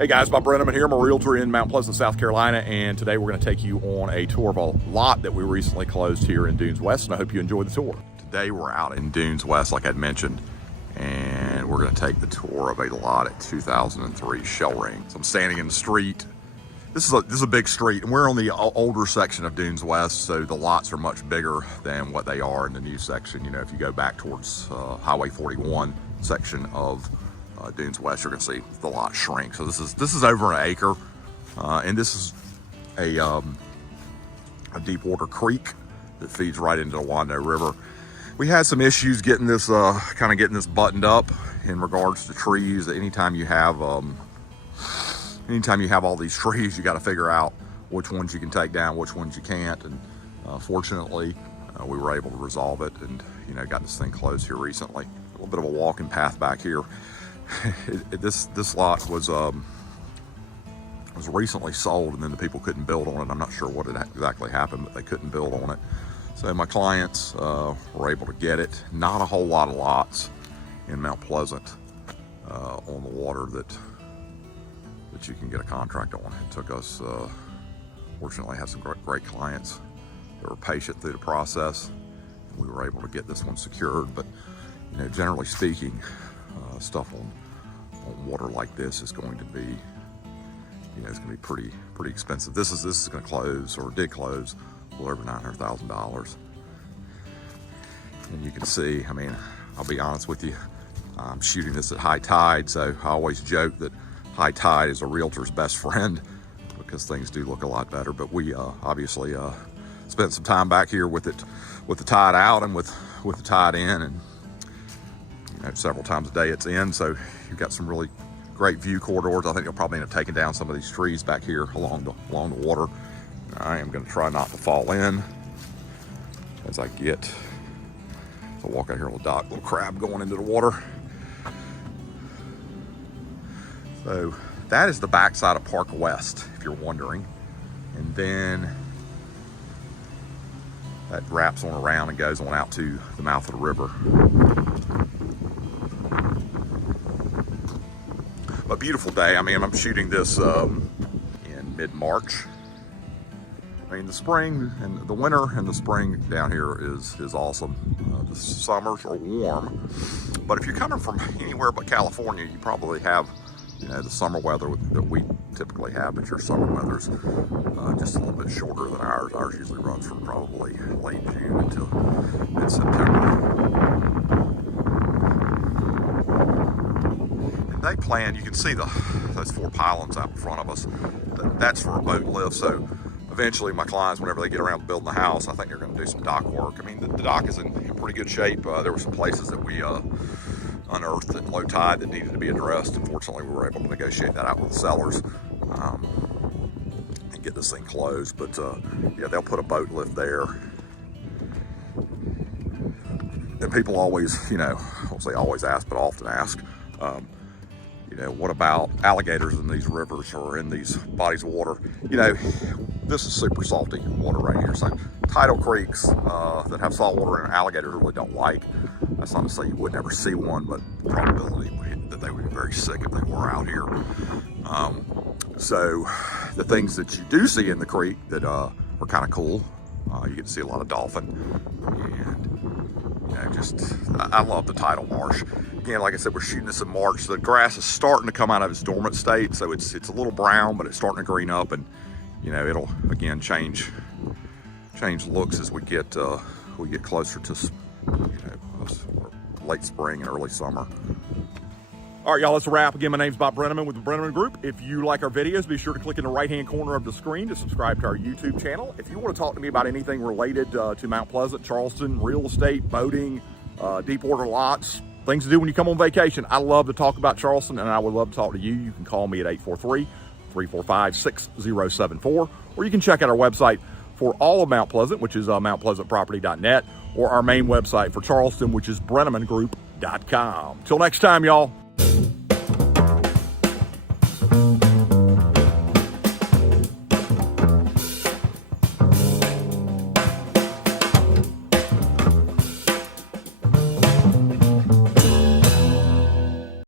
Hey guys, Bob Brennaman here. I'm a realtor in Mount Pleasant, South Carolina, and today we're going to take you on a tour of a lot that we recently closed here in Dune West, and I hope you enjoy the tour. Today we're out in Dune West, like I'd mentioned, and we're going to take the tour of a lot at 2003 Shell Ring. So I'm standing in the street. This is a big street, and we're on the older section of Dune West, so the lots are much bigger than what they are in the new section. You know, if you go back towards Highway 41 section of Dune West, you're gonna see the lot shrink. So this is over an acre, and this is a deep water creek that feeds right into the Wando River. We had some issues getting this getting this buttoned up in regards to trees. Anytime you have all these trees, you got to figure out which ones you can take down, which ones you can't. And fortunately, we were able to resolve it, and got this thing closed here recently. A little bit of a walking path back here. This lot was recently sold, and then the people couldn't build on it. I'm not sure what exactly happened, but they couldn't build on it. So my clients were able to get it. Not a whole lot of lots in Mount Pleasant on the water that you can get a contract on. It took us, fortunately, had some great clients that were patient through the process, and we were able to get this one secured. But generally speaking, stuff on water like this is going to be, it's going to be pretty expensive. This is going to close, or did close, well over $900,000. And you can see, I'll be honest with you, I'm shooting this at high tide, so I always joke that high tide is a realtor's best friend because things do look a lot better. But we obviously spent some time back here with the tide out and with the tide in, and several times a day it's in, so you've got some really great view corridors. I think you'll probably end up taking down some of these trees back here along the water. I am going to try not to fall in as I get to walk out here on the dock. Little crab going into the water. So that is the backside of Park West, if you're wondering, and then that wraps on around and goes on out to the mouth of the river. A beautiful day. I'm shooting this in mid-March. The spring and the winter and the spring down here is awesome. The summers are warm, but if you're coming from anywhere but California, you probably have the summer weather that we typically have, but your summer weather's just a little bit shorter than ours. Ours usually runs from probably late June until mid-September. They planned, you can see those 4 pylons out in front of us. That's for a boat lift. So eventually my clients, whenever they get around to building the house, I think they're going to do some dock work. The dock is in pretty good shape. There were some places that we unearthed at low tide that needed to be addressed. Unfortunately, we were able to negotiate that out with the sellers and get this thing closed. But yeah, they'll put a boat lift there. And people always, I won't say always ask, but often ask, what about alligators in these rivers or in these bodies of water? This is super salty water right here. So tidal creeks that have salt water and alligators really don't like. That's not to say you would never see one, but the probability that they would be very sick if they were out here. So the things that you do see in the creek that are kind of cool, you get to see a lot of dolphin, and I love the tidal marsh. Again, like I said, we're shooting this in March. The grass is starting to come out of its dormant state, so it's a little brown, but it's starting to green up, and it'll again change looks as we get closer to late spring and early summer. All right, y'all, that's a wrap. Again, my name's Bob Brennaman with the Brennaman Group. If you like our videos, be sure to click in the right-hand corner of the screen to subscribe to our YouTube channel. If you want to talk to me about anything related to Mount Pleasant, Charleston, real estate, boating, deep water lots, things to do when you come on vacation, I love to talk about Charleston, and I would love to talk to you. You can call me at 843-345-6074, or you can check out our website for all of Mount Pleasant, which is mountpleasantproperty.net, or our main website for Charleston, which is brennamangroup.com. Till next time, y'all.